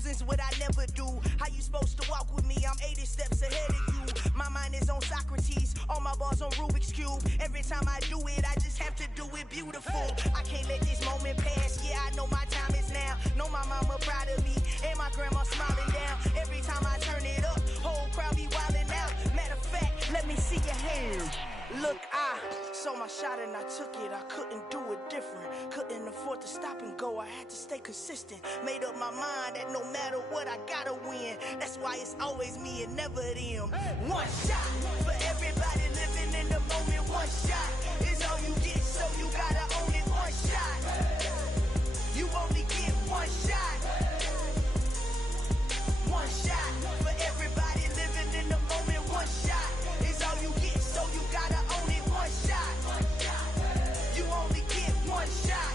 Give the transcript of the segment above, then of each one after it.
losing's what I never do. How you supposed to walk with me? I'm 80 steps ahead of you. My mind is on Socrates, all my bars on Rubik's Cube. Every time I do it, I just have to do it beautiful. I can't let this moment pass. Yeah, I know my time is now. Know my mama proud of me, and my grandma smiling down. Every time I turn it up, whole crowd be wildin' out. Matter of fact, let me see your hands. Look, I saw my shot and I took it. I couldn't do it different. Couldn't afford to stop and go. I had to stay consistent. Made up my mind that no matter what, I gotta win. That's why it's always me and never them. One shot for everybody living in the moment. One shot is all you get, so you gotta own it. One shot. You only get one shot. One shot for everybody living in the moment. One shot is all you get, so you gotta own it. One shot. You only get one shot.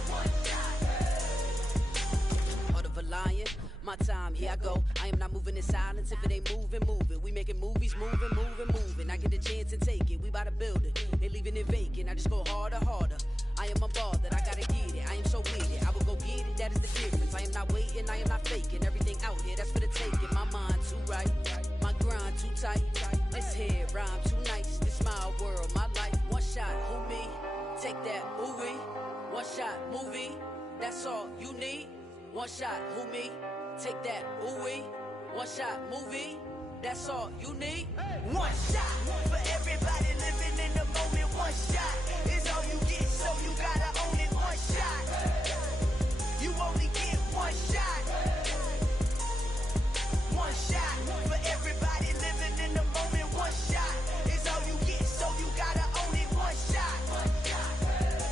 Heart of a lion, my time, here I go. I am not moving in silence. If it ain't moving, moving. We making movies, moving. I get a chance and take it. We bout to build it. They leaving it vacant. I just go harder. I am a ball that I gotta get it. I am so with it. I will go get it. That is the difference. I am not waiting. I am not faking. Everything out here, that's for the taking. My mind too right. My grind too tight. This head rhyme too nice. This my world, my life. One shot, who me? Take that, ooh-wee. One shot, movie. That's all you need. One shot, who me? Take that, ooh-wee. One shot, movie. That's all you need. One shot for everybody living in the moment. One shot is all you get, so you gotta own it. One shot. You only get one shot. One shot for everybody living in the moment. One shot is all you get, so you gotta own it. One shot.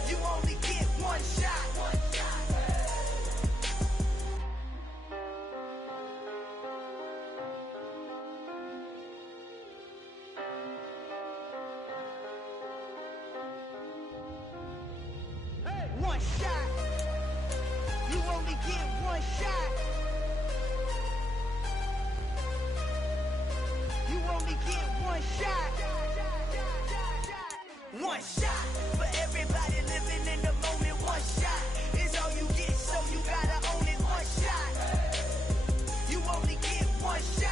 You only get one shot. One shot. You only get one shot. You only get one shot. One shot for everybody living in the moment. One shot is all you get, so you gotta own it. One shot. You only get one shot.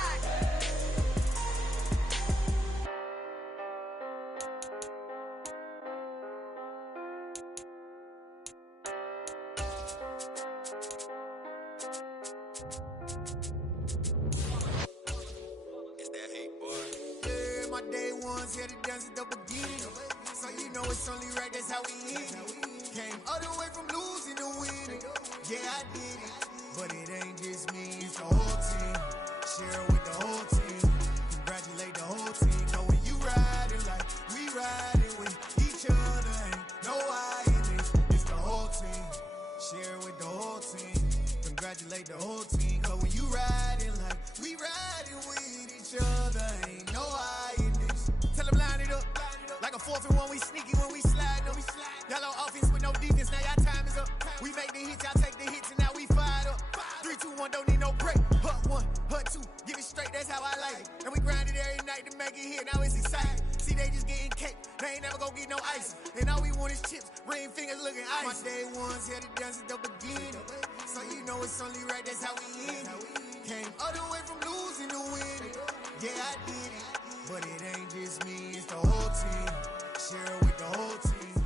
Day ones, yeah, the dance at the beginning. So you know it's only right, that's how we hit it. Came all the way from losing to winning. Yeah, I did it, but it ain't just me, it's the whole team. Share with the whole team. Congratulate the whole team. Know when you riding like we riding with each other, ain't no I in this. It's the whole team. Share with the whole team. Congratulate the whole team. Know when you riding like we riding with each other, ain't no I in this. Tell them line it up. Like a 4th and 1, we sneaky when we slide up. Y'all on offense with no defense, now y'all time is up. We make the hits, y'all take the hits, and now we fired up. 3, 2, 1, don't need no break. Hut 1, hut 2, give it straight, that's how I like it. And we grind it every night to make it hit, now it's exciting. See, they just getting cake, they ain't never gonna get no ice. And all we want is chips, ring fingers looking ice. My day ones, yeah, the dance at the beginning. So you know it's only right, that's how we end it. Came all the way from losing to winning. Yeah, I did it, but it ain't just me, it's the whole team. Share with the whole team.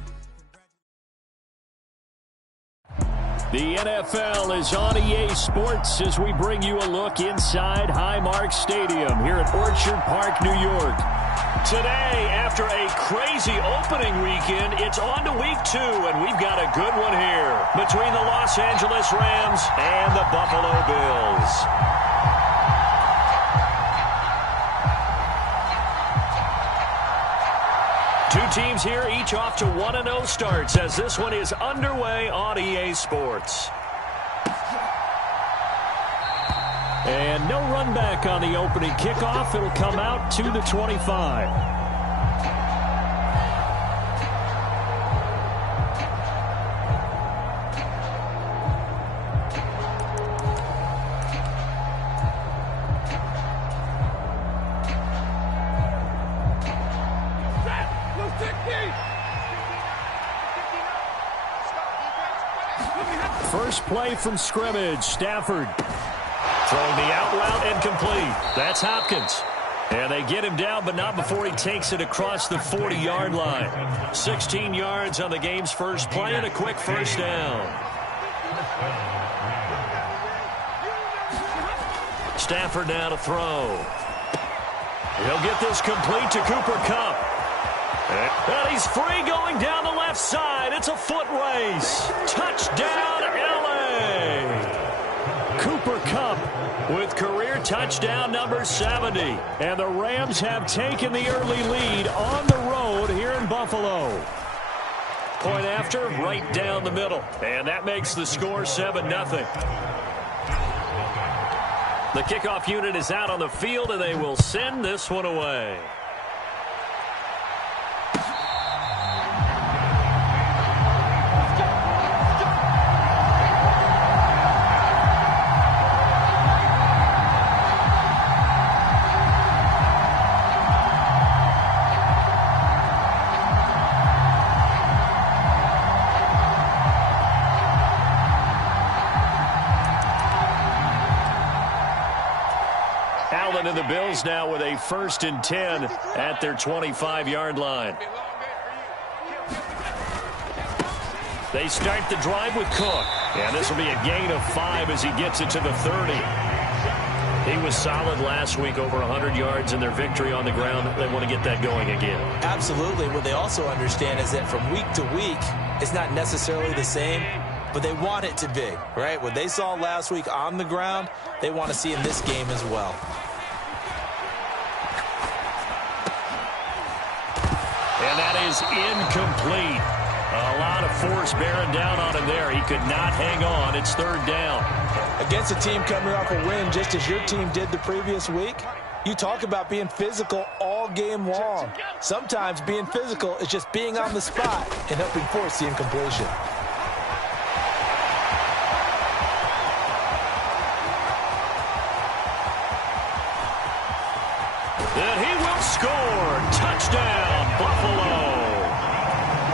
The NFL is on EA Sports as we bring you a look inside Highmark Stadium here at Orchard Park, New York. Today, after a crazy opening weekend, it's on to week 2, and we've got a good one here between the Los Angeles Rams and the Buffalo Bills. Two teams here, each off to 1-0 starts as this one is underway on EA Sports. And no run back on the opening kickoff. It'll come out to the 25. First play from scrimmage, Stafford. Throwing the out route and complete. That's Hopkins. And they get him down, but not before he takes it across the 40-yard line. 16 yards on the game's first play and a quick first down. Stafford now to throw. He'll get this complete to Cooper Kupp. And he's free going down the left side. It's a foot race. Touchdown, L.A. Cooper Kupp with career touchdown number 70. And the Rams have taken the early lead on the road here in Buffalo. Point after, right down the middle. And that makes the score 7-0. The kickoff unit is out on the field, and they will send this one away. And the Bills now with a 1st and 10 at their 25-yard line. They start the drive with Cook. And this will be a gain of 5 as he gets it to the 30. He was solid last week, over 100 yards in their victory on the ground. They want to get that going again. Absolutely. What they also understand is that from week to week, it's not necessarily the same, but they want it to be, right? What they saw last week on the ground, they want to see in this game as well. And that is incomplete. A lot of force bearing down on him there. He could not hang on. It's 3rd down. Against a team coming off a win, just as your team did the previous week, you talk about being physical all game long. Sometimes being physical is just being on the spot and helping force the incompletion. And he will score. Touchdown, Buffalo.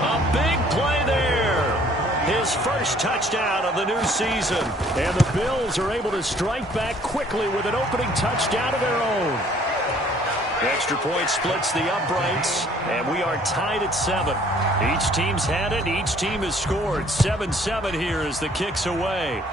A big play there. His first touchdown of the new season. And the Bills are able to strike back quickly with an opening touchdown of their own. Extra point splits the uprights, and we are tied at 7. Each team's had it. Each team has scored. 7-7 here as the kick's away.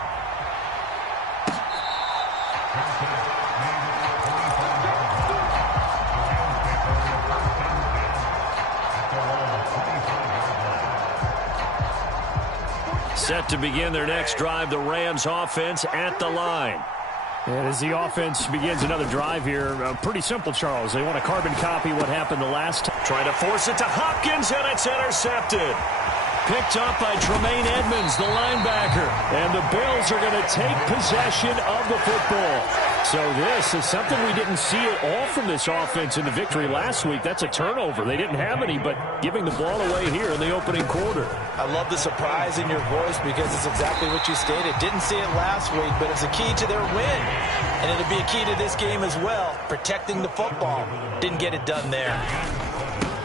Set to begin their next drive, the Rams offense at the line. And as the offense begins another drive here, pretty simple, Charles. They want to carbon copy what happened the last time. Trying to force it to Hopkins, and it's intercepted. Picked up by Tremaine Edmonds, the linebacker. And the Bills are going to take possession of the football. So this is something we didn't see at all from this offense in the victory last week. That's a turnover. They didn't have any, but giving the ball away here in the opening quarter. I love the surprise in your voice because it's exactly what you stated. Didn't see it last week, but it's a key to their win. And it'll be a key to this game as well, protecting the football. Didn't get it done there.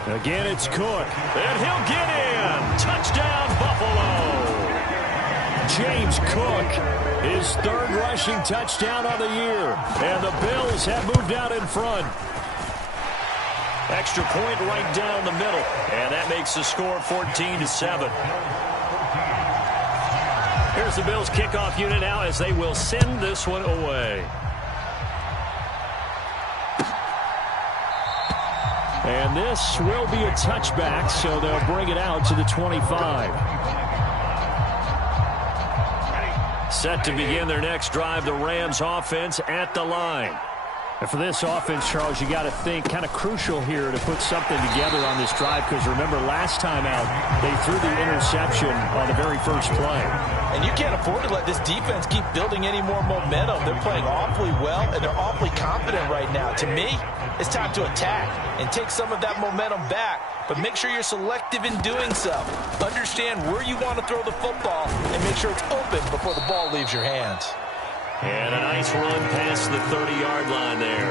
Again, it's Cook. And he'll get in. Touchdown, Buffalo. James Cook, his 3rd rushing touchdown of the year. And the Bills have moved out in front. Extra point right down the middle. And that makes the score 14-7. Here's the Bills kickoff unit now as they will send this one away. And this will be a touchback, so they'll bring it out to the 25. Set to begin their next drive, the Rams offense at the line. And for this offense, Charles, you got to think kind of crucial here to put something together on this drive, because remember last time out they threw the interception on the very first play. And you can't afford to let this defense keep building any more momentum. They're playing awfully well, and they're awfully confident right now. To me, it's time to attack and take some of that momentum back, but make sure you're selective in doing so. Understand where you want to throw the football and make sure it's open before the ball leaves your hands. And a nice run past the 30-yard line there.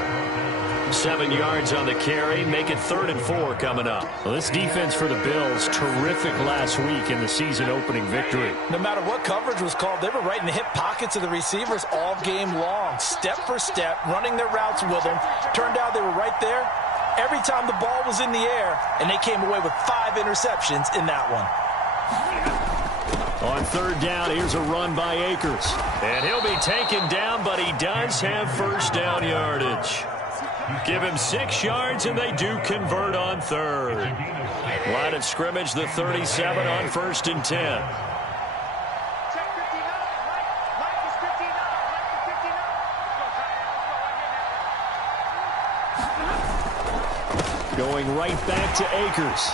7 yards on the carry. Make it 3rd and 4 coming up. Well, this defense for the Bills, terrific last week in the season-opening victory. No matter what coverage was called, they were right in the hip pockets of the receivers all game long, step for step, running their routes with them. Turned out they were right there every time the ball was in the air, and they came away with 5 interceptions in that one. On 3rd down, here's a run by Akers. And he'll be taken down, but he does have first down yardage. Give him 6 yards, and they do convert on 3rd. Line of scrimmage, the 37 on 1st and 10. Going right back to Akers.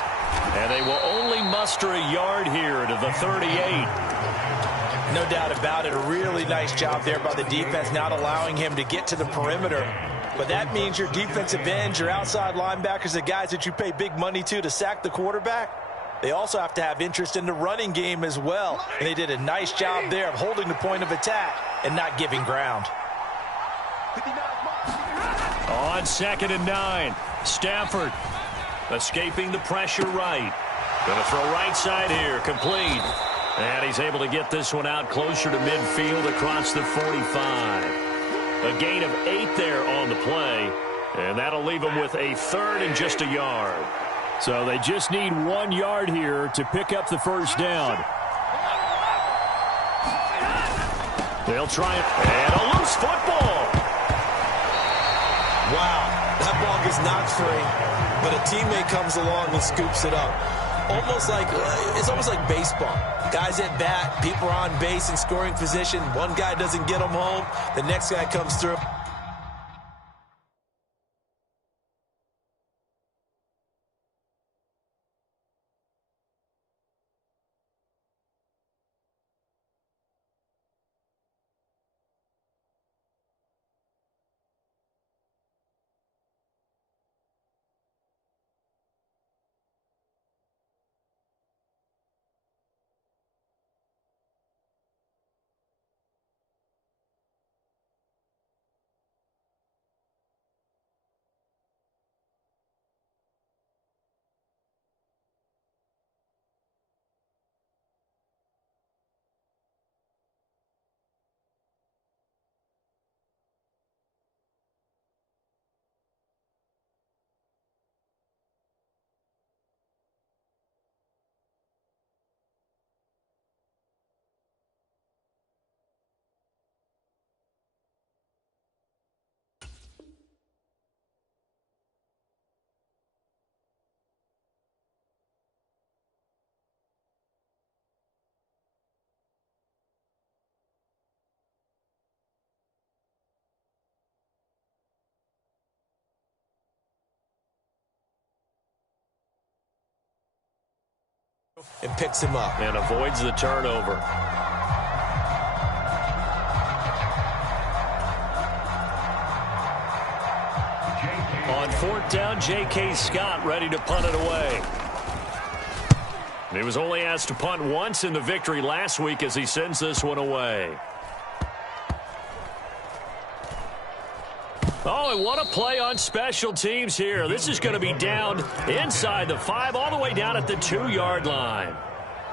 And they will only muster a yard here to the 38. No doubt about it. A really nice job there by the defense, not allowing him to get to the perimeter. But that means your defensive ends, your outside linebackers, the guys that you pay big money to sack the quarterback, they also have to have interest in the running game as well. And they did a nice job there of holding the point of attack and not giving ground. On 2nd and 9, Stafford escaping the pressure right. Going to throw right side here, complete. And he's able to get this one out closer to midfield across the 45. A gain of 8 there on the play. And that'll leave him with a 3rd and just a yard. So they just need 1 yard here to pick up the first down. They'll try it. And a loose football. Wow, that ball gets knocked free, but a teammate comes along and scoops it up. It's almost like baseball. Guys at bat, people are on base in scoring position. One guy doesn't get them home, the next guy comes through. And picks him up. And avoids the turnover. On 4th down, J.K. Scott ready to punt it away. He was only asked to punt once in the victory last week as he sends this one away. Oh, and what a play on special teams here. This is going to be down inside the 5, all the way down at the 2-yard line.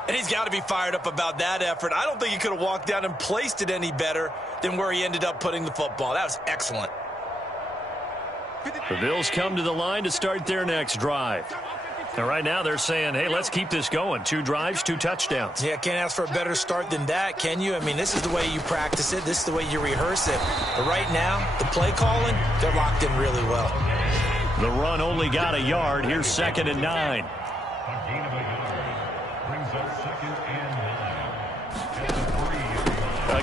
And he's got to be fired up about that effort. I don't think he could have walked down and placed it any better than where he ended up putting the football. That was excellent. The Bills come to the line to start their next drive. And right now they're saying, hey, let's keep this going. 2 drives, 2 touchdowns. Yeah, can't ask for a better start than that, can you? I mean, this is the way you practice it. This is the way you rehearse it. But right now, the play calling, they're locked in really well. The run only got a yard. Here's 2nd and 9.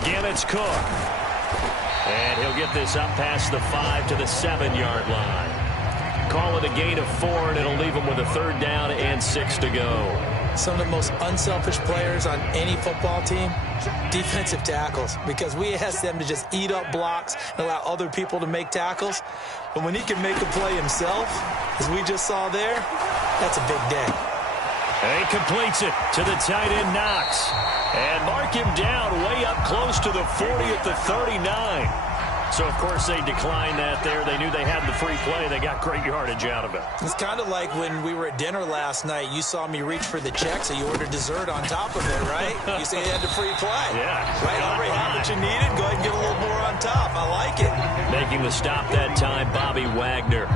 Again, it's Cook. And he'll get this up past the 5 to the 7-yard line. Call it a gain of 4, and it'll leave them with a 3rd down and 6 to go. Some of the most unselfish players on any football team, defensive tackles, because we ask them to just eat up blocks and allow other people to make tackles. But when he can make a play himself, as we just saw there, that's a big day. And he completes it to the tight end, Knox. And mark him down way up close to the 40 at the 39. So, of course, they declined that there. They knew they had the free play. They got great yardage out of it. It's kind of like when we were at dinner last night. You saw me reach for the check, so you ordered dessert on top of it, right? You say you had the free play. Yeah. Right, already had what you needed. Go ahead and get a little more on top. I like it. Making the stop that time, Bobby Wagner.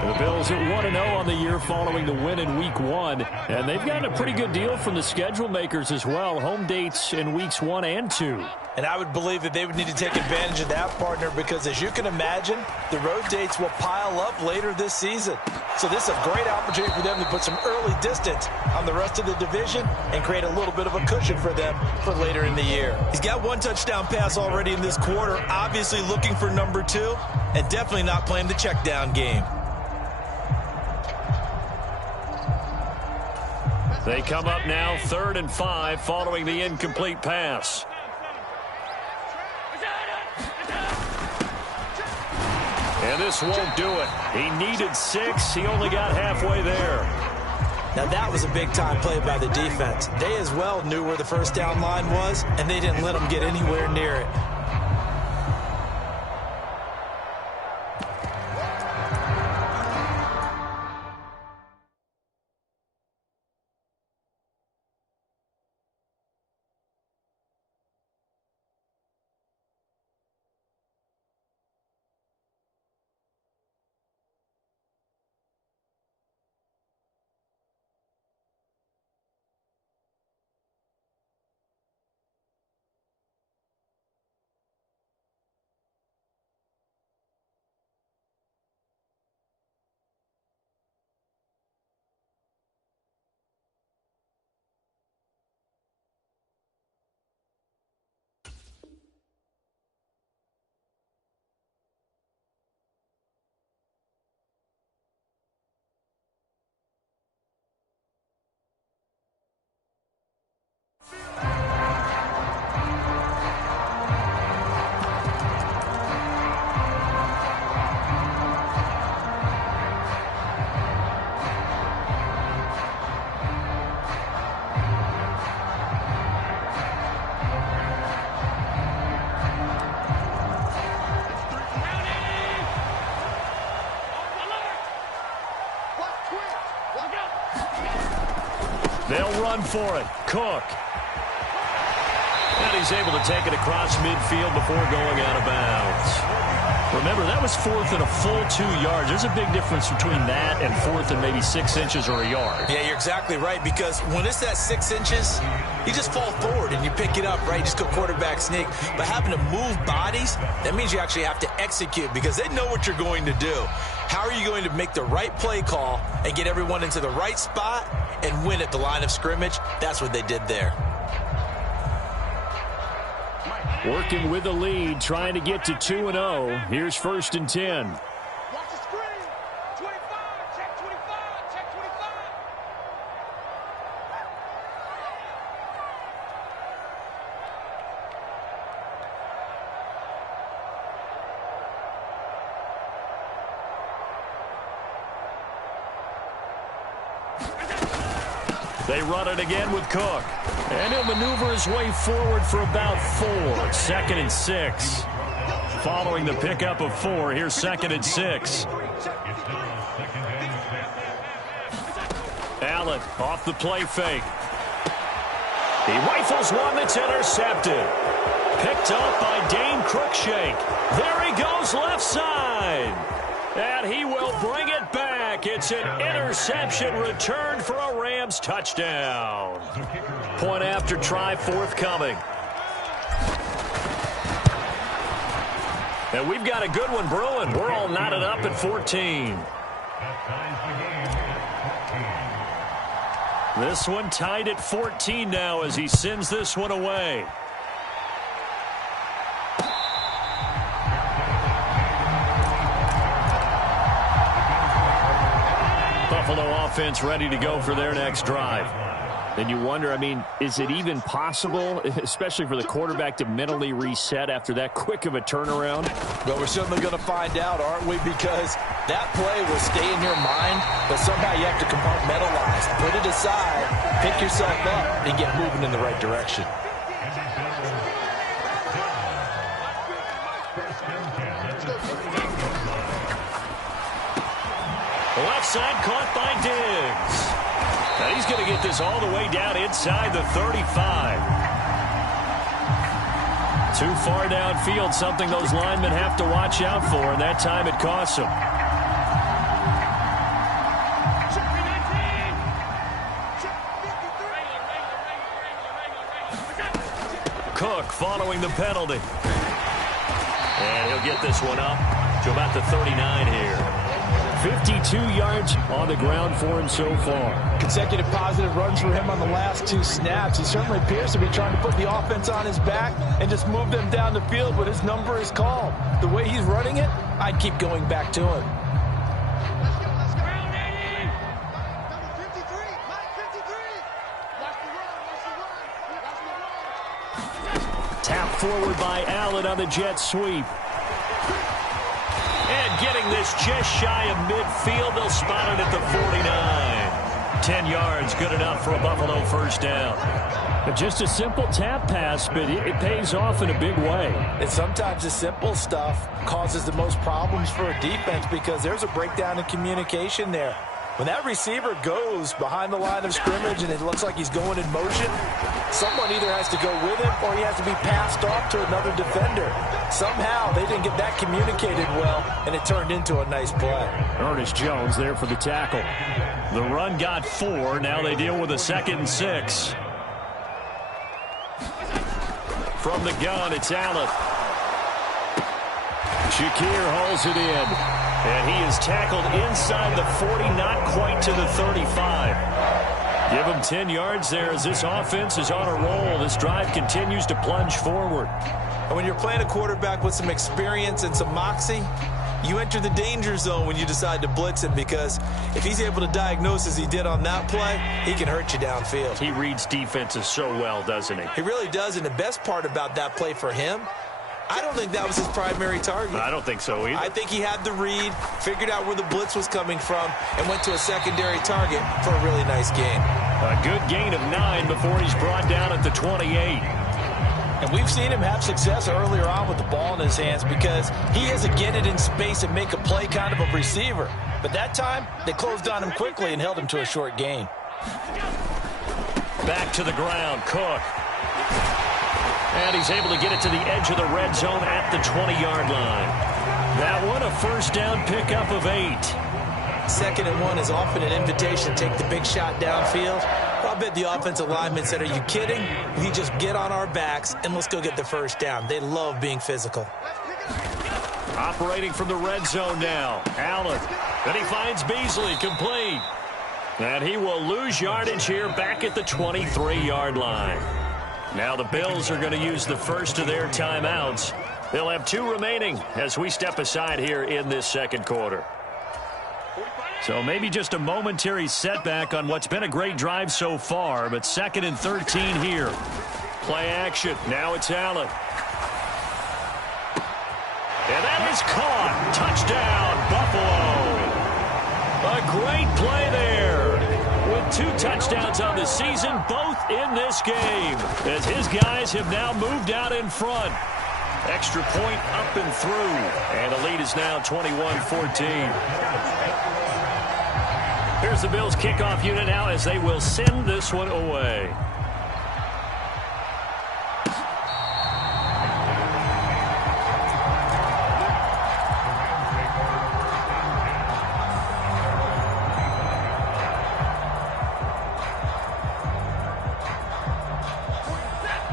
The Bills at 1-0 on the year following the win in Week 1. And they've gotten a pretty good deal from the schedule makers as well. Home dates in Weeks 1 and 2. And I would believe that they would need to take advantage of that, partner, because as you can imagine, the road dates will pile up later this season. So this is a great opportunity for them to put some early distance on the rest of the division and create a little bit of a cushion for them for later in the year. He's got one touchdown pass already in this quarter, obviously looking for number 2, and definitely not playing the check down game. They come up now 3rd and 5 following the incomplete pass. And this won't do it. He needed 6. He only got halfway there. Now that was a big-time play by the defense. They as well knew where the first down line was, and they didn't let them get anywhere near it. They'll run for it. Cook. And he's able to take it across midfield before going out of bounds. Remember, that was 4th and a full 2 yards. There's a big difference between that and 4th and maybe 6 inches or a yard. Yeah, you're exactly right, because when it's that 6 inches, you just fall forward and you pick it up, right? You just go quarterback sneak. But having to move bodies, that means you actually have to execute because they know what you're going to do. How are you going to make the right play call and get everyone into the right spot and win at the line of scrimmage? That's what they did there. Working with the lead, trying to get to 2-0. Here's 1st and 10. Watch the screen. 25, check 25, check 25. They run it again with Cook. And he'll maneuver his way forward for about 4. 2nd and 6. Following the pickup of 4, here's 2nd and 6. Allen off the play fake. He rifles one that's intercepted. Picked up by Dane Cruikshank. There he goes left side. And he will bring it back. It's an interception returned for a Rams touchdown. Point after try forthcoming. And we've got a good one brewing. We're all knotted up at 14. This one tied at 14 now as he sends this one away. Buffalo offense ready to go for their next drive. Then you wonder, I mean, is it even possible, especially for the quarterback, to mentally reset after that quick of a turnaround? Well, we're certainly going to find out, aren't we? Because that play will stay in your mind, but somehow you have to compartmentalize. Put it aside, pick yourself up, and get moving in the right direction. 1st and 10. Left side caught by Diggs. And he's going to get this all the way down inside the 35. Too far downfield, something those linemen have to watch out for, and that time it costs them. Cook following the penalty. And he'll get this one up to about the 39 here. 52 yards on the ground for him so far. Consecutive positive runs for him on the last 2 snaps. He certainly appears to be trying to put the offense on his back and just move them down the field, but his number is called. The way he's running it, I'd keep going back to him. Let's go. Number 53, Mike 53. Watch the run. Tap forward by Allen on the jet sweep. And getting this just shy of midfield, they'll spot it at the 49. 10 yards, good enough for a Buffalo first down. Just a simple tap pass, but it pays off in a big way. And sometimes the simple stuff causes the most problems for a defense because there's a breakdown in communication there. When that receiver goes behind the line of scrimmage and it looks like he's going in motion, someone either has to go with him or he has to be passed off to another defender. Somehow they didn't get that communicated well, and it turned into a nice play. Ernest Jones there for the tackle. The run got 4. Now they deal with a 2nd and 6. From the gun, it's Allen. Shakir hauls it in. And he is tackled inside the 40, not quite to the 35. Give him 10 yards there as this offense is on a roll. This drive continues to plunge forward. And when you're playing a quarterback with some experience and some moxie, you enter the danger zone when you decide to blitz him, because if he's able to diagnose as he did on that play, he can hurt you downfield. He reads defenses so well, doesn't he? He really does, and the best part about that play for him, I don't think that was his primary target. I don't think so either. I think he had the read, figured out where the blitz was coming from, and went to a secondary target for a really nice gain. A good gain of 9 before he's brought down at the 28. And we've seen him have success earlier on with the ball in his hands because he is a get it in space and make a play kind of a receiver. But that time, they closed on him quickly and held him to a short gain. Back to the ground, Cook. And he's able to get it to the edge of the red zone at the 20-yard line. That one, a first down pickup of 8. 2nd and 1 is often an invitation to take the big shot downfield. I bet the offensive lineman said, are you kidding? We just get on our backs and let's go get the first down. They love being physical. Operating from the red zone now. Allen. Then he finds Beasley, complete. And he will lose yardage here back at the 23-yard line. Now the Bills are going to use the first of their timeouts. They'll have 2 remaining as we step aside here in this second quarter. So maybe just a momentary setback on what's been a great drive so far, but 2nd and 13 here. Play action. Now it's Allen. And that is caught. Touchdown, Buffalo. A great play there. With 2 touchdowns on the season, both in this game, as his guys have now moved out in front. Extra point up and through, and the lead is now 21-14. Here's the Bills kickoff unit now as they will send this one away.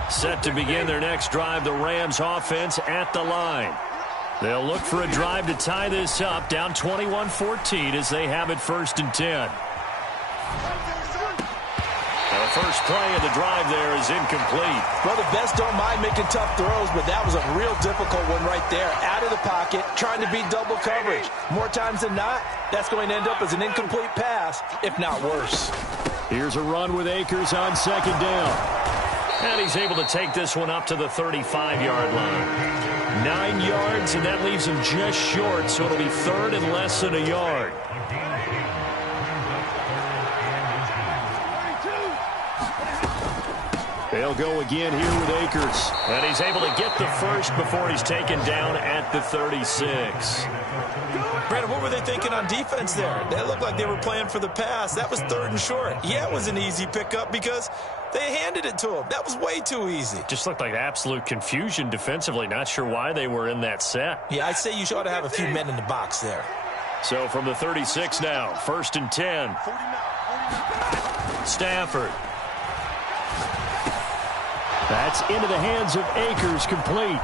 Set to begin their next drive, the Rams offense at the line. They'll look for a drive to tie this up, down 21-14 as they have it 1st and 10. Now the first play of the drive there is incomplete. Well, the best don't mind making tough throws, but that was a real difficult one right there. Out of the pocket, trying to beat double coverage. More times than not, that's going to end up as an incomplete pass, if not worse. Here's a run with Akers on 2nd down. And he's able to take this one up to the 35-yard line. 9 yards, and that leaves him just short, so it'll be 3rd and less than a yard. They'll go again here with Akers. And he's able to get the first before he's taken down at the 36. Brandon, what were they thinking on defense there? They looked like they were playing for the pass. That was 3rd and short. Yeah, it was an easy pickup because they handed it to him. That was way too easy. Just looked like absolute confusion defensively. Not sure why they were in that set. Yeah, I'd say you ought to have a few men in the box there. So from the 36 now, 1st and 10. Stafford. That's into the hands of Akers, complete.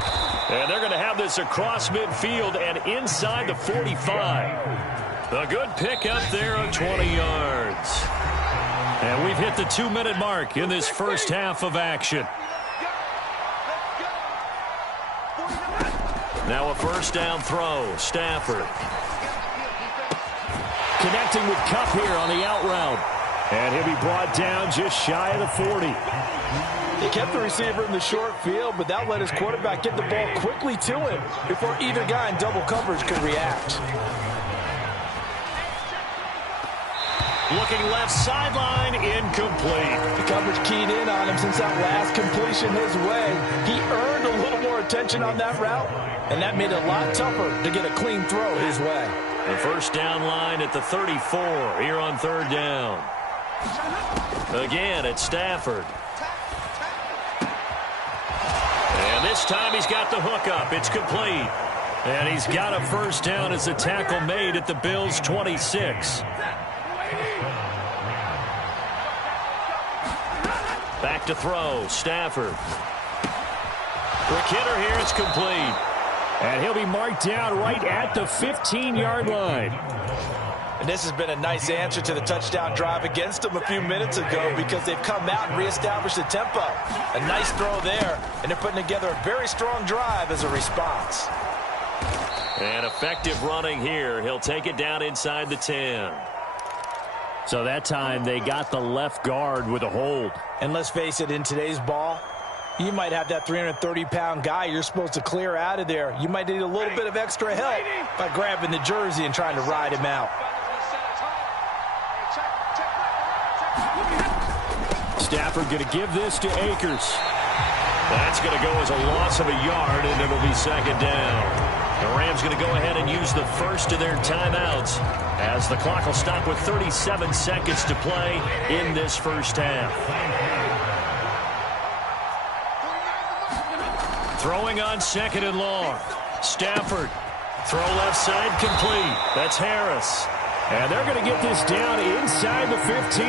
And they're going to have this across midfield and inside the 45. A good pickup there of 20 yards. And we've hit the 2-minute mark in this first half of action. Now a first down throw. Stafford. Connecting with Kupp here on the out route. And he'll be brought down just shy of the 40. They kept the receiver in the short field, but that let his quarterback get the ball quickly to him before either guy in double coverage could react. Looking left sideline, incomplete. The coverage keyed in on him since that last completion his way. He earned a little more attention on that route, and that made it a lot tougher to get a clean throw his way. The first down line at the 34 here on 3rd down. Again, it's Stafford. And this time he's got the hookup. It's complete. And he's got a first down as the tackle made at the Bills' 26. Back to throw. Stafford. Quick hitter here. It's complete. And he'll be marked down right at the 15-yard line. And this has been a nice answer to the touchdown drive against them a few minutes ago because they've come out and reestablished the tempo. A nice throw there, and they're putting together a very strong drive as a response. And effective running here. He'll take it down inside the 10. So that time they got the left guard with a hold. And let's face it, in today's ball, you might have that 330-pound guy you're supposed to clear out of there. You might need a little bit of extra help by grabbing the jersey and trying to ride him out. Stafford going to give this to Akers. That's going to go as a loss of a yard, and it'll be 2nd down. The Rams going to go ahead and use the first of their timeouts as the clock will stop with 37 seconds to play in this first half. Throwing on 2nd and long. Stafford. Throw left side complete. That's Harris. And they're going to get this down inside the 15.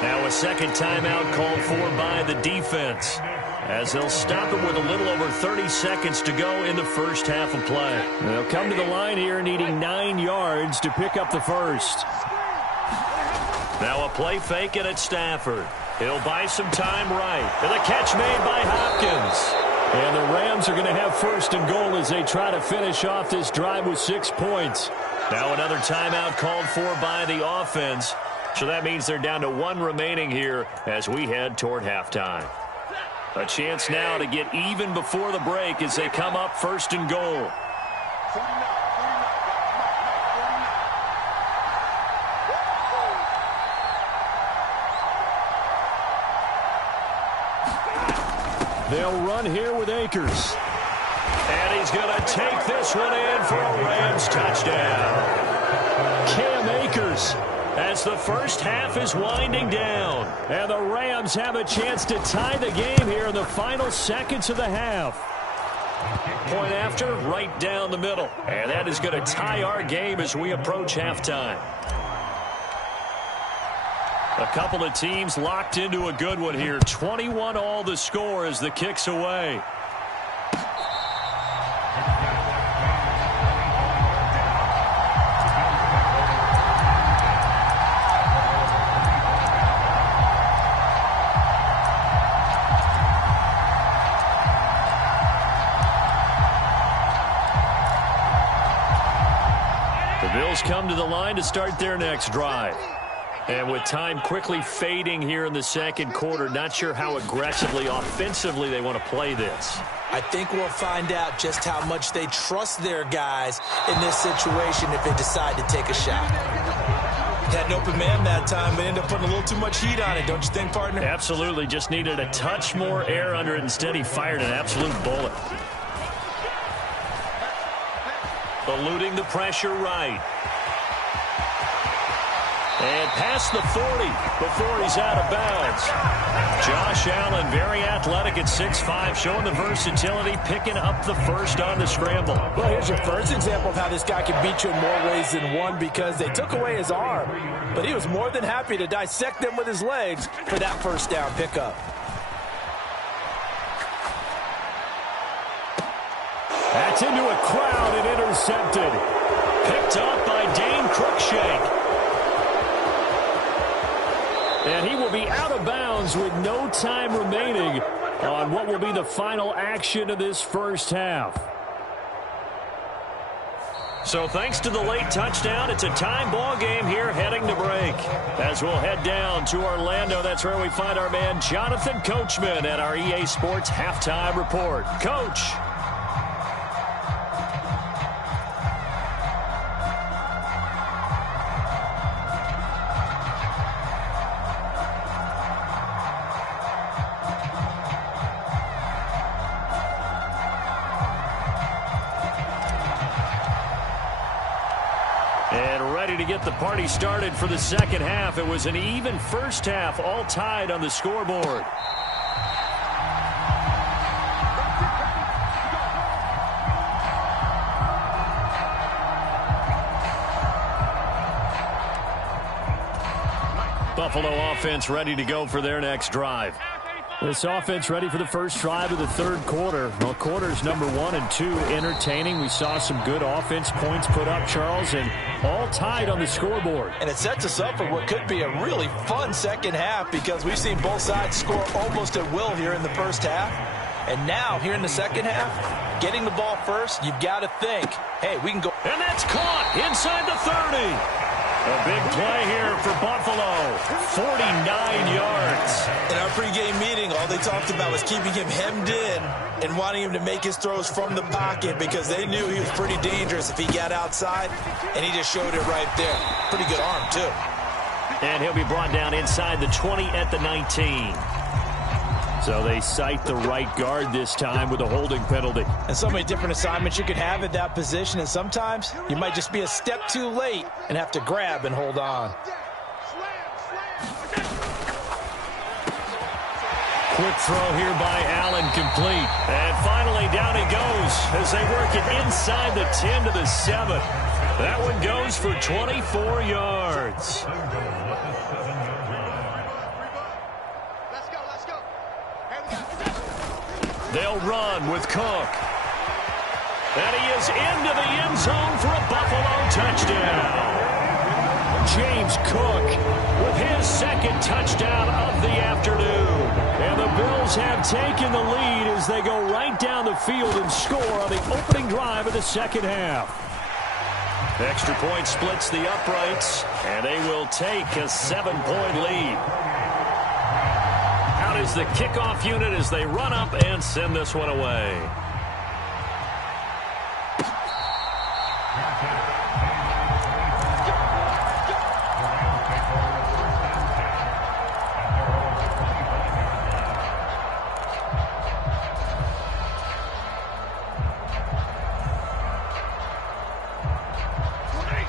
Now a second timeout called for by the defense as they'll stop it with a little over 30 seconds to go in the first half of play. They'll come to the line here needing 9 yards to pick up the first. Now a play fake it at Stafford. He'll buy some time right. And the catch made by Hopkins. And the Rams are going to have 1st and goal as they try to finish off this drive with 6 points. Now another timeout called for by the offense. So that means they're down to 1 remaining here as we head toward halftime. A chance now to get even before the break as they come up 1st and goal. They'll run here with Akers. And he's going to take this one in for a Rams touchdown. Cam Akers as the first half is winding down. And the Rams have a chance to tie the game here in the final seconds of the half. Point after, right down the middle. And that is going to tie our game as we approach halftime. A couple of teams locked into a good one here. 21 all the score as the kick's away. The Bills come to the line to start their next drive. And with time quickly fading here in the second quarter, not sure how aggressively, offensively they want to play this. I think we'll find out just how much they trust their guys in this situation if they decide to take a shot. Had an open man that time, but ended up putting a little too much heat on it, don't you think, partner? Absolutely. Just needed a touch more air under it. Instead, he fired an absolute bullet. Eluding the pressure right. And past the 40 before he's out of bounds. Josh Allen, very athletic at 6'5", showing the versatility, picking up the first on the scramble. Well, here's your first example of how this guy can beat you in more ways than one, because they took away his arm, but he was more than happy to dissect them with his legs for that first down pickup. That's into a crowd and intercepted. Picked up by Dane Cruikshank. And he will be out of bounds with no time remaining on what will be the final action of this first half. So thanks to the late touchdown, it's a time ball game here heading to break. As we'll head down to Orlando, that's where we find our man Jonathan Coachman at our EA Sports Halftime Report. Coach. To get the party started for the second half. It was an even first half, all tied on the scoreboard. Buffalo offense ready to go for their next drive. This offense ready for the first drive of the third quarter. Well, quarters number 1 and 2 entertaining. We saw some good offense points put up, Charles, and all tied on the scoreboard. And it sets us up for what could be a really fun second half, because we've seen both sides score almost at will here in the first half. And now, here in the second half, getting the ball first, you've got to think, hey, we can go. And that's caught inside the 30. A big play here for Buffalo, 49 yards. In our pregame meeting, all they talked about was keeping him hemmed in and wanting him to make his throws from the pocket, because they knew he was pretty dangerous if he got outside, and he just showed it right there. Pretty good arm, too. And he'll be brought down inside the 20 at the 19. So they cite the right guard this time with a holding penalty. And so many different assignments you could have at that position, and sometimes you might just be a step too late and have to grab and hold on. Quick throw here by Allen, complete. And finally down he goes as they work it inside the 10 to the 7. That one goes for 24 yards. They'll run with Cook. And he is into the end zone for a Buffalo touchdown. James Cook with his second touchdown of the afternoon. And the Bills have taken the lead as they go right down the field and score on the opening drive of the second half. Extra point splits the uprights, and they will take a 7-point lead. Out is the kickoff unit as they run up and send this one away.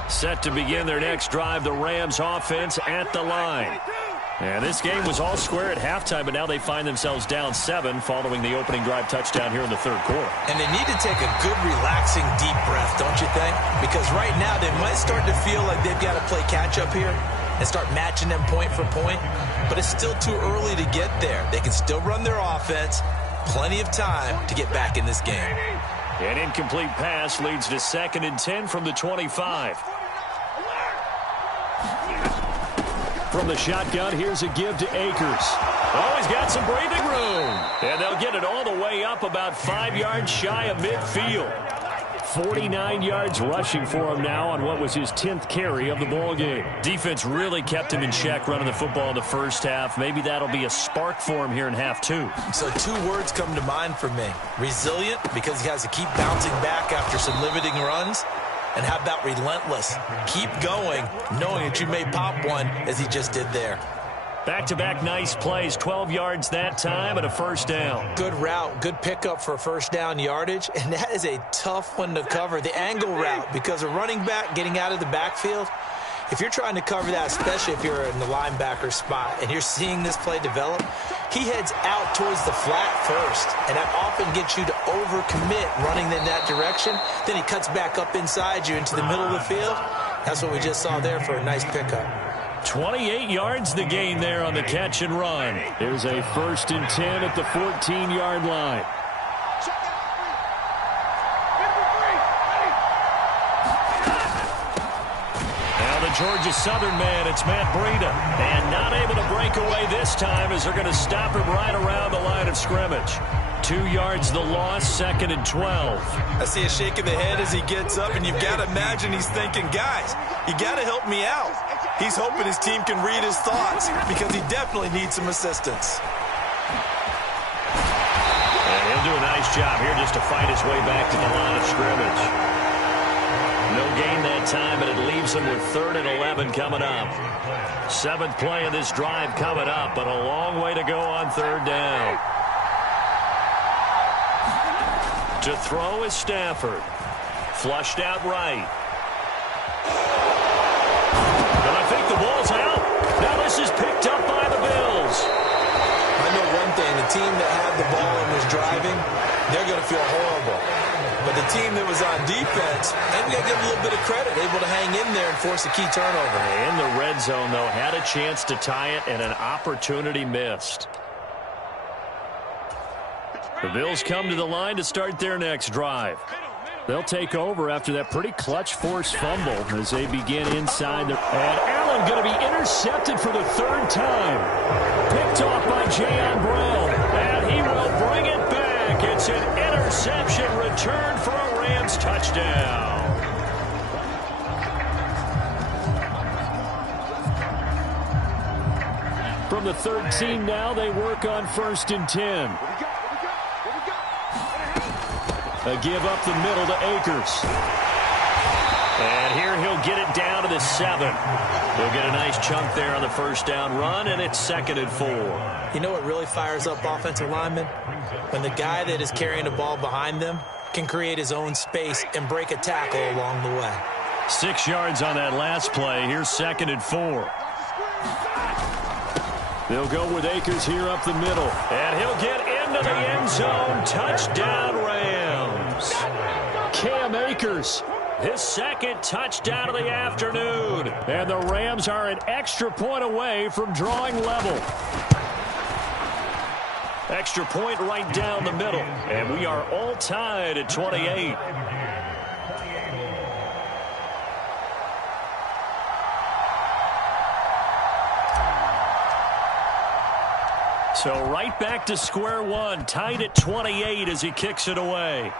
Set to begin their next drive, the Rams offense at the line. And this game was all square at halftime, but now they find themselves down 7 following the opening drive touchdown here in the third quarter. And they need to take a good, relaxing, deep breath, don't you think? Because right now they might start to feel like they've got to play catch-up here and start matching them point for point. But it's still too early to get there. They can still run their offense. Plenty of time to get back in this game. An incomplete pass leads to 2nd and 10 from the 25. From the shotgun, here's a give to Akers. Oh, he's got some breathing room. And they'll get it all the way up about 5 yards shy of midfield. 49 yards rushing for him now on what was his 10th carry of the ball game. Defense really kept him in check running the football in the first half. Maybe that'll be a spark for him here in half 2. So 2 words come to mind for me. Resilient, because he has to keep bouncing back after some limiting runs. And how about relentless? Keep going, knowing that you may pop one as he just did there. Back-to-back nice plays, 12 yards that time and a first down. Good route, good pickup for first down yardage, and that is a tough one to cover, the angle route, because a running back getting out of the backfield, if you're trying to cover that, especially if you're in the linebacker spot and you're seeing this play develop, he heads out towards the flat first, and that often gets you to overcommit running in that direction. Then he cuts back up inside you into the middle of the field. That's what we just saw there for a nice pickup. 28 yards the gain there on the catch and run. There's a 1st and 10 at the 14-yard line. Now the Georgia Southern man, it's Matt Breida. And not able to break away this time as they're going to stop him right around the line of scrimmage. 2 yards the loss, 2nd and 12. I see a shake of the head as he gets up, and you've got to imagine he's thinking, guys, you got to help me out. He's hoping his team can read his thoughts because he definitely needs some assistance. And he'll do a nice job here just to fight his way back to the line of scrimmage. No gain that time, but it leaves him with 3rd and 11 coming up. 7th play of this drive coming up, but a long way to go on 3rd down. To throw is Stafford. Flushed out right. And I think the ball's out. Now this is picked up by the Bills. I know one thing. The team that had the ball and was driving, they're going to feel horrible. But the team that was on defense, they're going to give a little bit of credit, able to hang in there and force a key turnover. In the red zone, though, had a chance to tie it and an opportunity missed. The Bills come to the line to start their next drive. They'll take over after that pretty clutch forced fumble as they begin inside. And Allen going to be intercepted for the 3rd time. Picked off by Jayon Brown. And he will bring it back. It's an interception return for a Rams touchdown. From the 13 now, they work on 1st and 10. A give up the middle to Akers. And here he'll get it down to the 7. He'll get a nice chunk there on the 1st down run, and it's 2nd and 4. You know what really fires up offensive linemen? When the guy that is carrying the ball behind them can create his own space and break a tackle along the way. 6 yards on that last play. Here's 2nd and 4. They'll go with Akers here up the middle. And he'll get into the end zone. Touchdown, Rams. Cam Akers, his 2nd touchdown of the afternoon. And the Rams are an extra point away from drawing level. Extra point right down the middle. And we are all tied at 28. So right back to square one, tied at 28 as he kicks it away.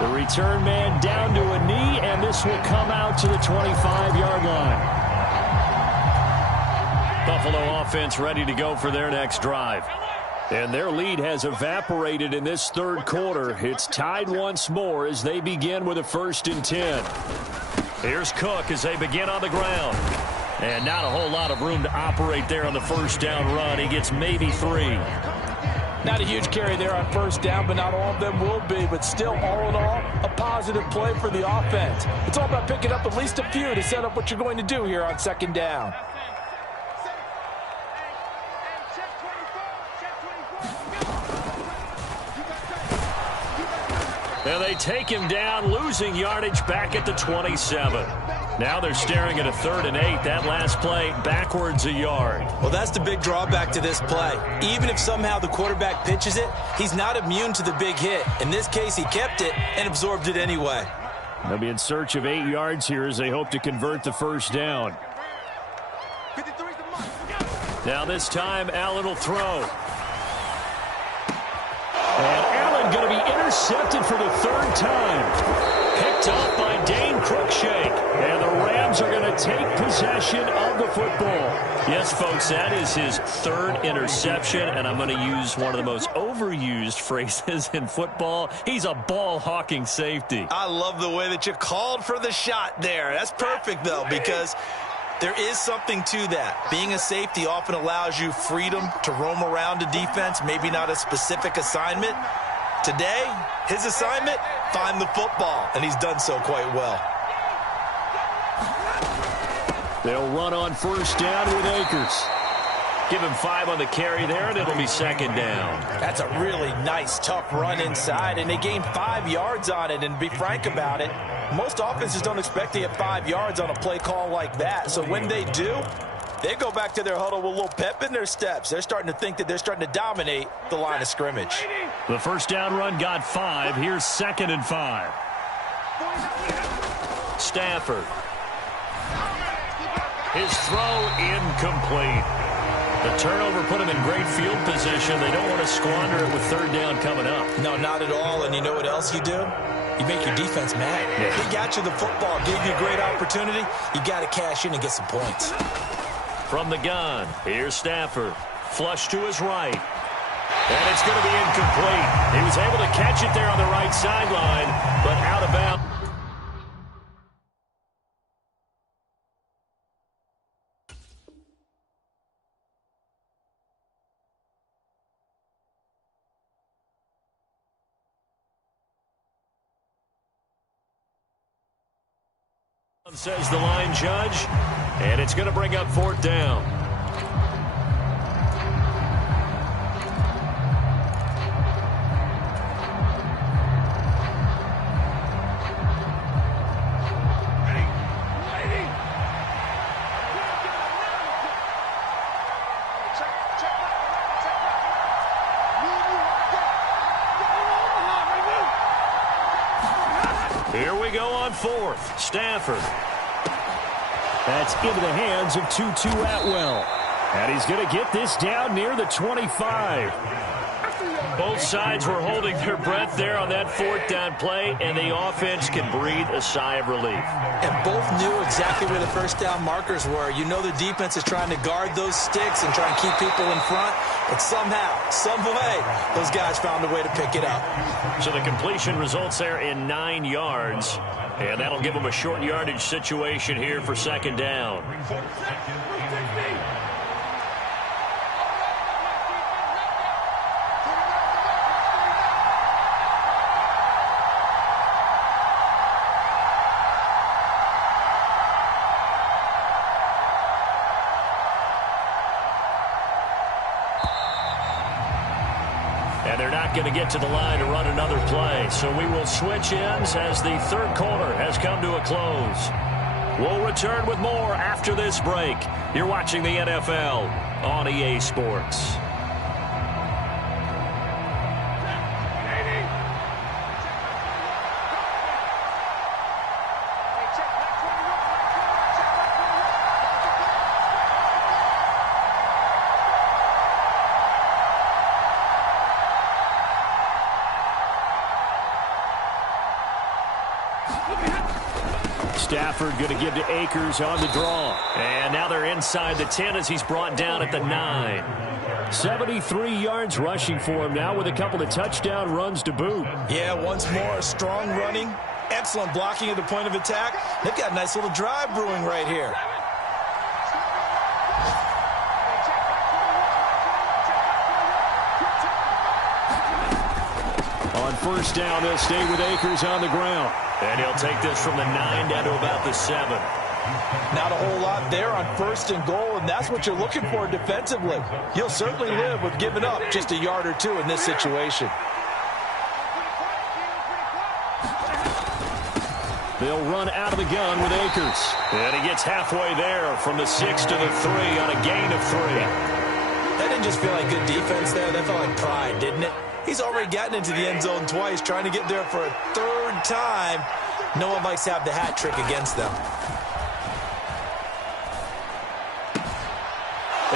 The return man down to a knee, and this will come out to the 25-yard line. Buffalo offense ready to go for their next drive. And their lead has evaporated in this 3rd quarter. It's tied once more as they begin with a 1st and 10. Here's Cook as they begin on the ground. And not a whole lot of room to operate there on the 1st down run. He gets maybe 3. Not a huge carry there on 1st down, but not all of them will be. But still, all in all, a positive play for the offense. It's all about picking up at least a few to set up what you're going to do here on 2nd down. And they take him down, losing yardage back at the 27. Now they're staring at a 3rd and 8. That last play backwards a yard. Well, that's the big drawback to this play. Even if somehow the quarterback pitches it, he's not immune to the big hit. In this case, he kept it and absorbed it anyway. They'll be in search of 8 yards here as they hope to convert the 1st down. Now this time, Allen will throw. And Allen run going to be intercepted for the third time. Picked up by Dane Cruikshank. And the Rams are going to take possession of the football. Yes, folks, that is his third interception, and I'm going to use one of the most overused phrases in football. He's a ball-hawking safety. I love the way that you called for the shot there. That's perfect, though, because there is something to that. Being a safety often allows you freedom to roam around a defense, maybe not a specific assignment. Today, his assignment, find the football, and he's done so quite well. They'll run on first down with Akers. Give him 5 on the carry there, and it'll be second down. That's a really nice, tough run inside, and they gained 5 yards on it. And be frank about it, most offenses don't expect to get 5 yards on a play call like that. So when they do, they go back to their huddle with a little pep in their steps. They're starting to think that they're starting to dominate the line of scrimmage. The first down run got 5. Here's 2nd and 5. Stafford. His throw incomplete. The turnover put him in great field position. They don't want to squander it with third down coming up. No, not at all. And you know what else you do? You make your defense mad. Yeah. They got you the football, gave you a great opportunity. You got to cash in and get some points. From the gun, here's Stafford. Flush to his right. And it's going to be incomplete. He was able to catch it there on the right sideline, but out of bounds. Says the line judge, and it's going to bring up 4th down. Here we go on 4th. Stafford. That's into the hands of Tutu Atwell. And he's going to get this down near the 25. Both sides were holding their breath there on that 4th down play, and the offense can breathe a sigh of relief. And both knew exactly where the first down markers were. You know the defense is trying to guard those sticks and try and keep people in front, but somehow, some way, those guys found a way to pick it up. So the completion results there in 9 yards, and that'll give them a short yardage situation here for 2nd down. And they're not going to get to the line to run another play. So we will switch ends as the 3rd quarter has come to a close. We'll return with more after this break. You're watching the NFL on EA Sports. Stafford going to give to Akers on the draw. And now they're inside the 10 as he's brought down at the 9. 73 yards rushing for him now with a couple of touchdown runs to boot. Yeah, once more, strong running, excellent blocking at the point of attack. They've got a nice little drive brewing right here. On first down, they'll stay with Akers on the ground. And he'll take this from the 9 down to about the 7. Not a whole lot there on 1st and goal, and that's what you're looking for defensively. You'll certainly live with giving up just a yard or 2 in this situation. They'll run out of the gun with Akers. And he gets halfway there from the 6 to the 3 on a gain of 3. That didn't just feel like good defense there. That felt like pride, didn't it? He's already gotten into the end zone twice, trying to get there for a 3rd time. No one likes to have the hat trick against them.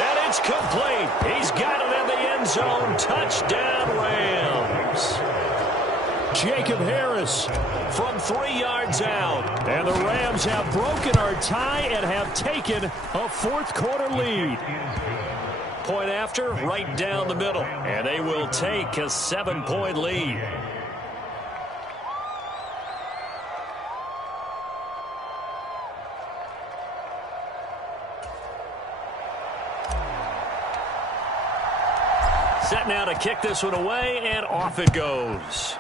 And it's complete. He's got it in the end zone. Touchdown, Rams. Jacob Harris from 3 yards out. And the Rams have broken our tie and have taken a fourth-quarter lead. Point after, right down the middle. And they will take a 7-point lead. Set now to kick this one away, and off it goes.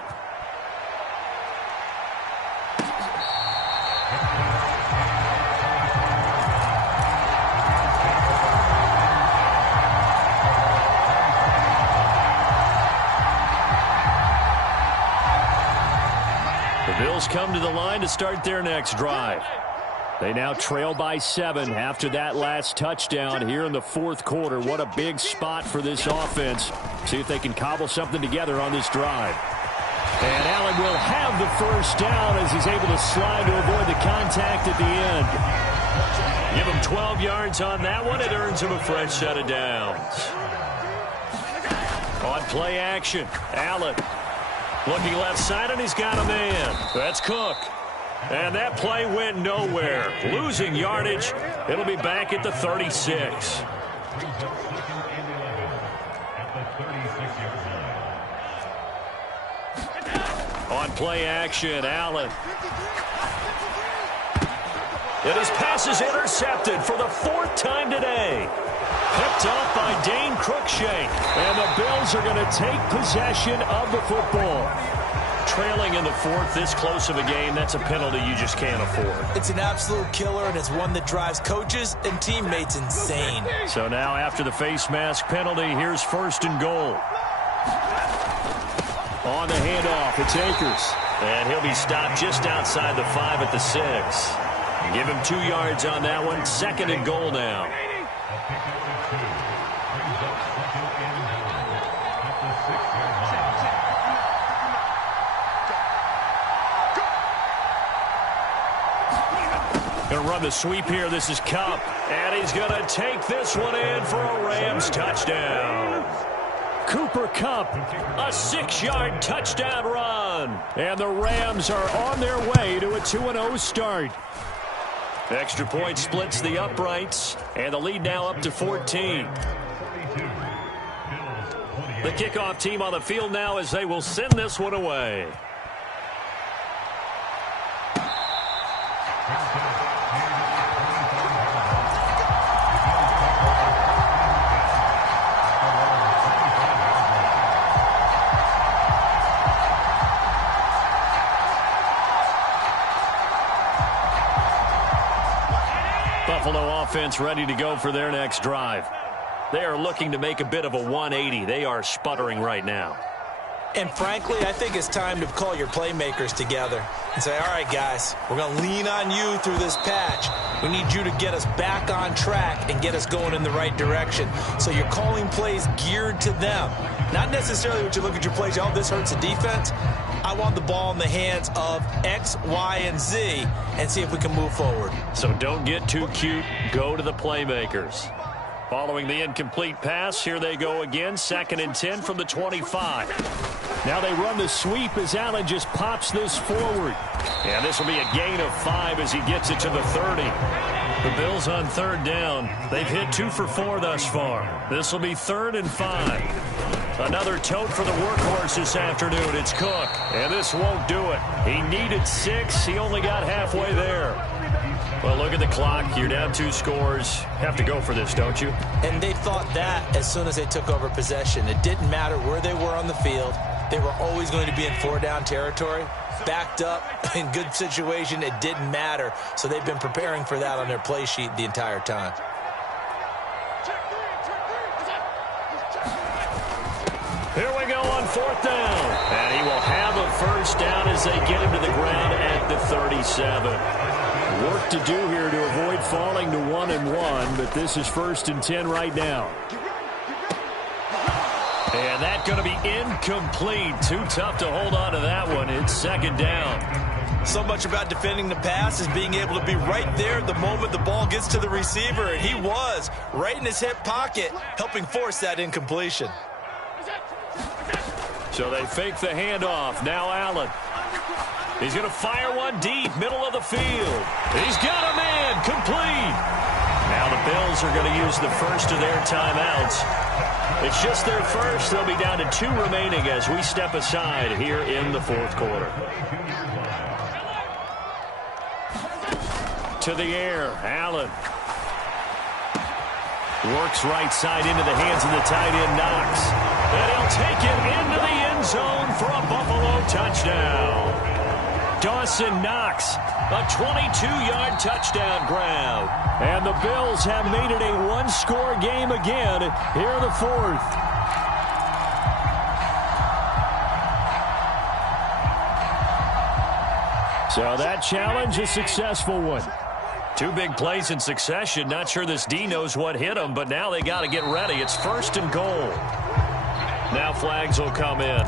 The Bills come to the line to start their next drive. They now trail by 7 after that last touchdown here in the fourth quarter. What a big spot for this offense. See if they can cobble something together on this drive. And Allen will have the first down as he's able to slide to avoid the contact at the end. Give him 12 yards on that one. It earns him a fresh set of downs. On play action, Allen looking left side, and he's got a man. That's Cook. And that play went nowhere. Losing yardage. It'll be back at the 36. On play action, Allen. And his pass is intercepted for the 4th time today. Picked off by Dane Cruikshank. And the Bills are going to take possession of the football. Trailing in the 4th, this close of a game, that's a penalty you just can't afford. It's an absolute killer, and it's one that drives coaches and teammates insane. So now after the face mask penalty, here's 1st and goal. On the handoff, it's Akers. And he'll be stopped just outside the 5 at the 6. Give him 2 yards on that one. 2nd and goal now. Going to run the sweep here. This is Kupp. And he's going to take this one in for a Rams touchdown. Cooper Kupp, a 6-yard touchdown run. And the Rams are on their way to a 2-0 start. Extra point splits the uprights. And the lead now up to 14. The kickoff team on the field now as they will send this one away. Buffalo offense ready to go for their next drive. They are looking to make a bit of a 180. They are sputtering right now. And frankly, I think it's time to call your playmakers together and say, all right, guys, we're going to lean on you through this patch. We need you to get us back on track and get us going in the right direction. So you're calling plays geared to them. Not necessarily when you look at your plays, oh, this hurts the defense. I want the ball in the hands of X, Y, and Z and see if we can move forward. So don't get too cute. Go to the playmakers. Following the incomplete pass, here they go again. 2nd and 10 from the 25. Now they run the sweep as Allen just pops this forward. And this will be a gain of 5 as he gets it to the 30. The Bills on 3rd down. They've hit 2 for 4 thus far. This will be 3rd and 5. Another tote for the workhorse this afternoon. It's Cook. And this won't do it. He needed 6. He only got halfway there. Well, look at the clock. You're down 2 scores. Have to go for this, don't you? And they thought that as soon as they took over possession. It didn't matter where they were on the field. They were always going to be in 4-down territory. Backed up, in good situation, it didn't matter. So they've been preparing for that on their play sheet the entire time. Here we go on 4th down. And he will have a first down as they get him to the ground at the 37. Work to do here to avoid falling to 1-1, but this is 1st and 10 right now. And that's going to be incomplete. Too tough to hold on to that one. It's 2nd down. So much about defending the pass is being able to be right there the moment the ball gets to the receiver, and he was right in his hip pocket, helping force that incompletion. So they fake the handoff. Now Allen. He's going to fire one deep, middle of the field. He's got a man, complete. Now the Bills are going to use the first of their timeouts. It's just their first. They'll be down to 2 remaining as we step aside here in the fourth quarter. To the air, Allen. Works right side into the hands of the tight end, Knox. And he'll take it into the end zone for a Buffalo touchdown. Dawson Knox, a 22-yard touchdown grab. And the Bills have made it a one-score game again here in the fourth. So that challenge, a successful one. 2 big plays in succession. Not sure this D knows what hit him, but now they got to get ready. It's 1st and goal. Now flags will come in.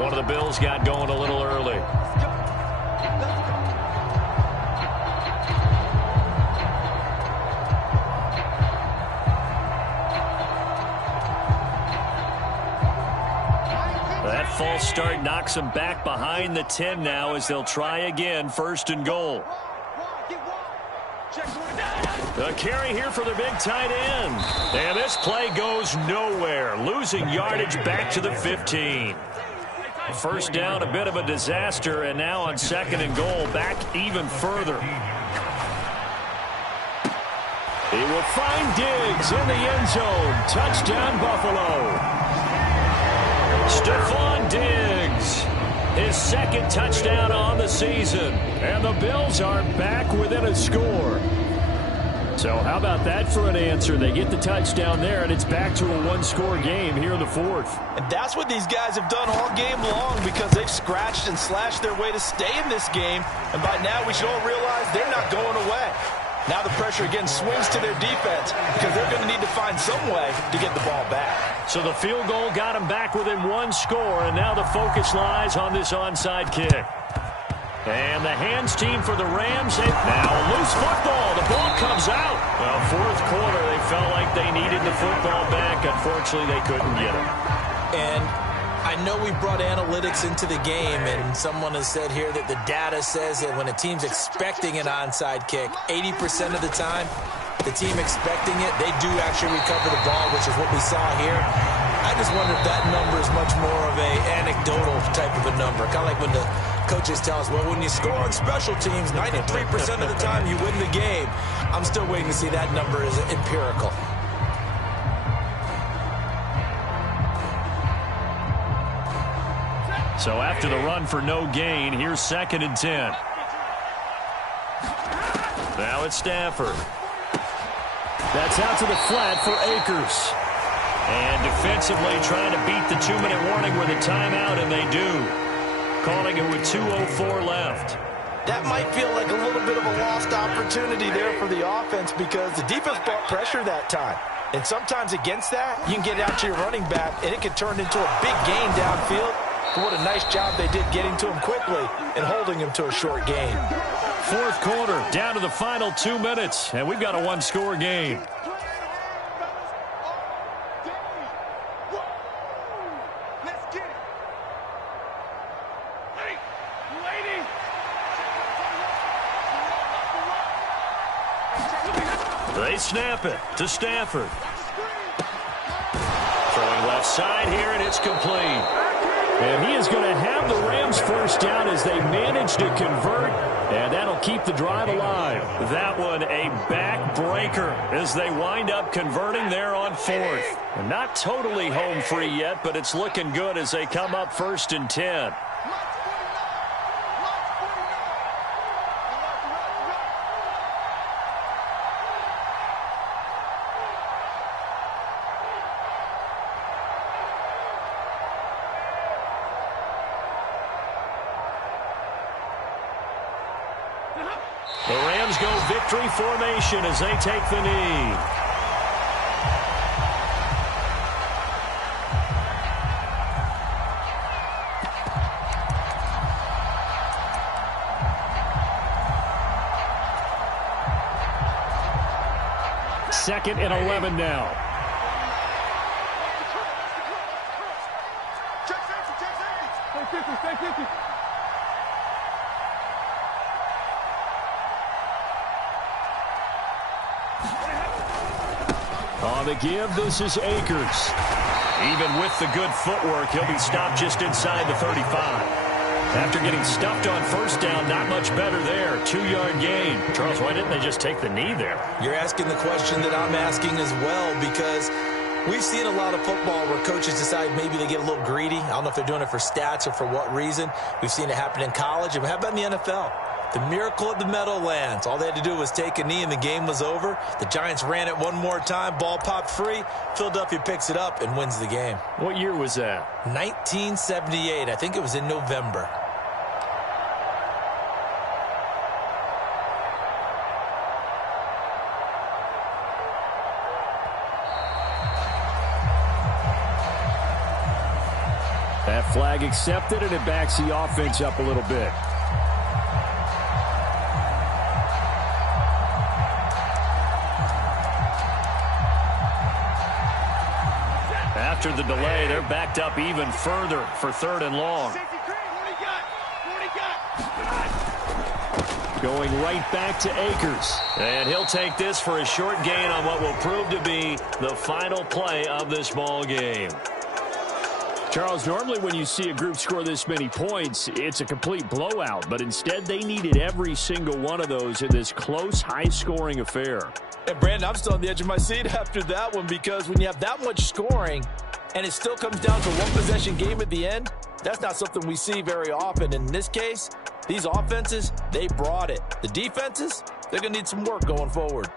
One of the Bills got going a little early. That false start knocks them back behind the 10 now as they'll try again. 1st and goal. The carry here for the big tight end. And this play goes nowhere. Losing yardage back to the 15. First down, a bit of a disaster, and now on 2nd and goal, back even further. He will find Diggs in the end zone. Touchdown, Buffalo. Stephon Diggs, his 2nd touchdown on the season. And the Bills are back within a score. So how about that for an answer? They get the touchdown there, and it's back to a one-score game here in the fourth. And that's what these guys have done all game long because they've scratched and slashed their way to stay in this game. And by now we should all realize they're not going away. Now the pressure again swings to their defense because they're going to need to find some way to get the ball back. So the field goal got them back within 1 score, and now the focus lies on this onside kick. And the hands team for the Rams. Now a loose football. The ball comes out. Well, fourth quarter, they felt like they needed the football back. Unfortunately, they couldn't get it. And I know we brought analytics into the game, and someone has said here that the data says that when a team's expecting an onside kick, 80% of the time, the team expecting it, they do actually recover the ball, which is what we saw here. I just wonder if that number is much more of a anecdotal type of a number. Kind of like when the coaches tell us, well, when you score on special teams, 93% of the time you win the game. I'm still waiting to see that number is empirical. So after the run for no gain, here's 2nd and 10. Now it's Stafford. That's out to the flat for Akers. And defensively trying to beat the 2-minute warning with a timeout, and they do. Calling it with 2:04 left. That might feel like a little bit of a lost opportunity there for the offense because the defense brought pressure that time. And sometimes against that, you can get out to your running back, and it can turn into a big gain downfield. But what a nice job they did getting to him quickly and holding him to a short gain. Fourth quarter, down to the final 2 minutes, and we've got a one-score game. They snap it to Stafford. Throwing left side here, and it's complete. And he is going to have the Rams first down as they manage to convert, and that'll keep the drive alive. That one a backbreaker as they wind up converting there on 4th. And not totally home free yet, but it's looking good as they come up 1st and 10. The Rams go victory formation as they take the knee. Second and 11 now. On the give, this is Akers. Even with the good footwork, he'll be stopped just inside the 35. After getting stuffed on first down, not much better there. 2-yard gain. Charles, why didn't they just take the knee there? You're asking the question that I'm asking as well, because we've seen a lot of football where coaches decide maybe they get a little greedy. I don't know if they're doing it for stats or for what reason. We've seen it happen in college. And how about in the NFL? The miracle at the Meadowlands. All they had to do was take a knee and the game was over. The Giants ran it one more time. Ball popped free. Philadelphia picks it up and wins the game. What year was that? 1978. I think it was in November. That flag accepted, and it backs the offense up a little bit. After the delay, they're backed up even further for 3rd and long. Going right back to Akers. And he'll take this for a short gain on what will prove to be the final play of this ball game. Charles, normally when you see a group score this many points, it's a complete blowout. But instead, they needed every single one of those in this close, high-scoring affair. And Brandon, I'm still on the edge of my seat after that one, because when you have that much scoring and it still comes down to one possession game at the end, that's not something we see very often. In this case, these offenses, they brought it. The defenses, they're going to need some work going forward.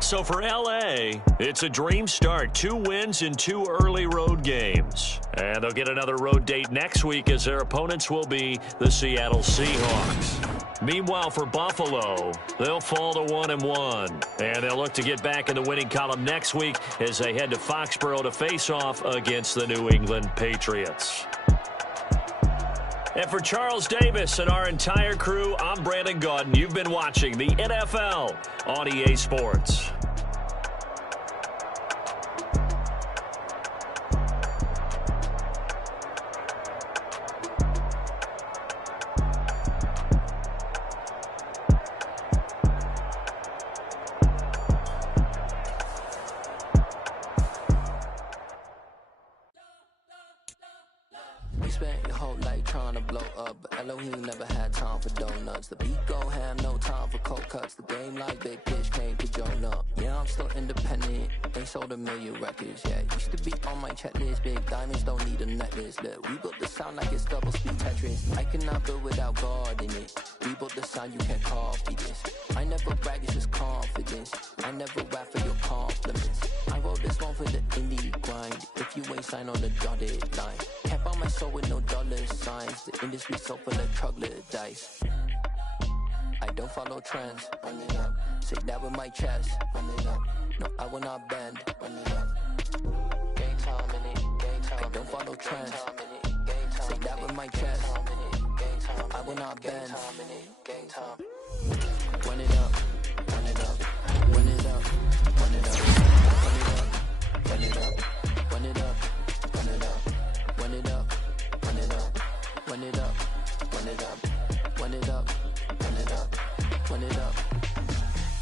So for L.A., it's a dream start. 2 wins in 2 early road games. And they'll get another road date next week as their opponents will be the Seattle Seahawks. Meanwhile, for Buffalo, they'll fall to 1-1. And they'll look to get back in the winning column next week as they head to Foxborough to face off against the New England Patriots. And for Charles Davis and our entire crew, I'm Brandon Gaudin. You've been watching the NFL on EA Sports. Spent your whole life trying to blow up, but Elohim never had time for donuts. The beat go ham, no time for cold cuts. The game like Big Pitch came to Jonah. Yeah, I'm still independent, ain't sold a million records. Yeah, used to be on my checklist. Big diamonds don't need a necklace. Look, we built the sound like it's double speed Tetris. I cannot build without God in it. We built the sound, you can't copy this. I never brag, it's just confidence. I never rap for your compliments. I wrote this one for the indie grind. If you ain't signed on the dotted line, can't buy my soul with no dollar signs. The industry so full of troglodytes. I don't follow trends. Run it up. Say that with my chest. Run it up. No, I will not bend. Run it up. Game time in it. Game time. I don't follow trends. Say that with my chest. I will not bend. Game time. Run it up. Run it up. Run it up. Run it up. Run it up. Run it up. Run it up. Run it up. Run it up. Run it up. Run it up. Run it up. Run it up. Run it up.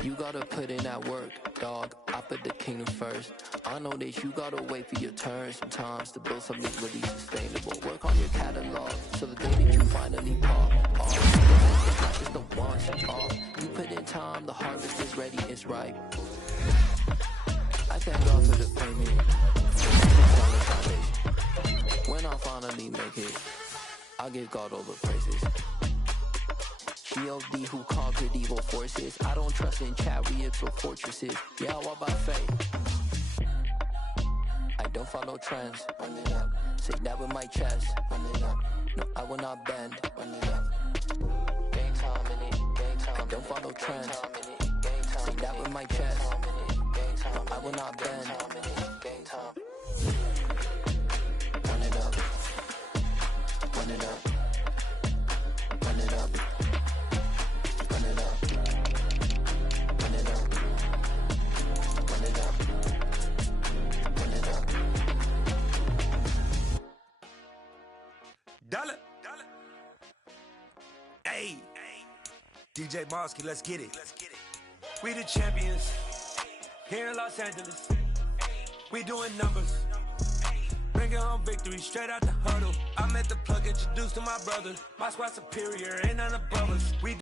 You gotta put in that work, dog. I put the kingdom first. I know that you gotta wait for your turn sometimes to build something really sustainable. Work on your catalog so the day that you finally pop off, it's the once off. You put in time, the harvest is ready, it's ripe. I thank God for the payment. When I finally make it, I give God all the praises. G.O.D. who conquered evil forces. I don't trust in chariots or fortresses. Yeah, I walk by faith. I don't follow trends. Run it up. Say that with my chest. Run it up. No, I will not bend. Run it up. Game time in it. Game time. I don't follow trends. Say that with my chest. I will not bend. Game time. Run it up. Run it up. Run it up. Run it up. Run it up. Run it up. Run it up. Dollar. Hey. DJ Mosky, let's get it. We the champions. here in Los Angeles. We doing numbers. Bringing home victory straight out the huddle. I met the plug, introduced to my brother. My squad superior, ain't none above us. We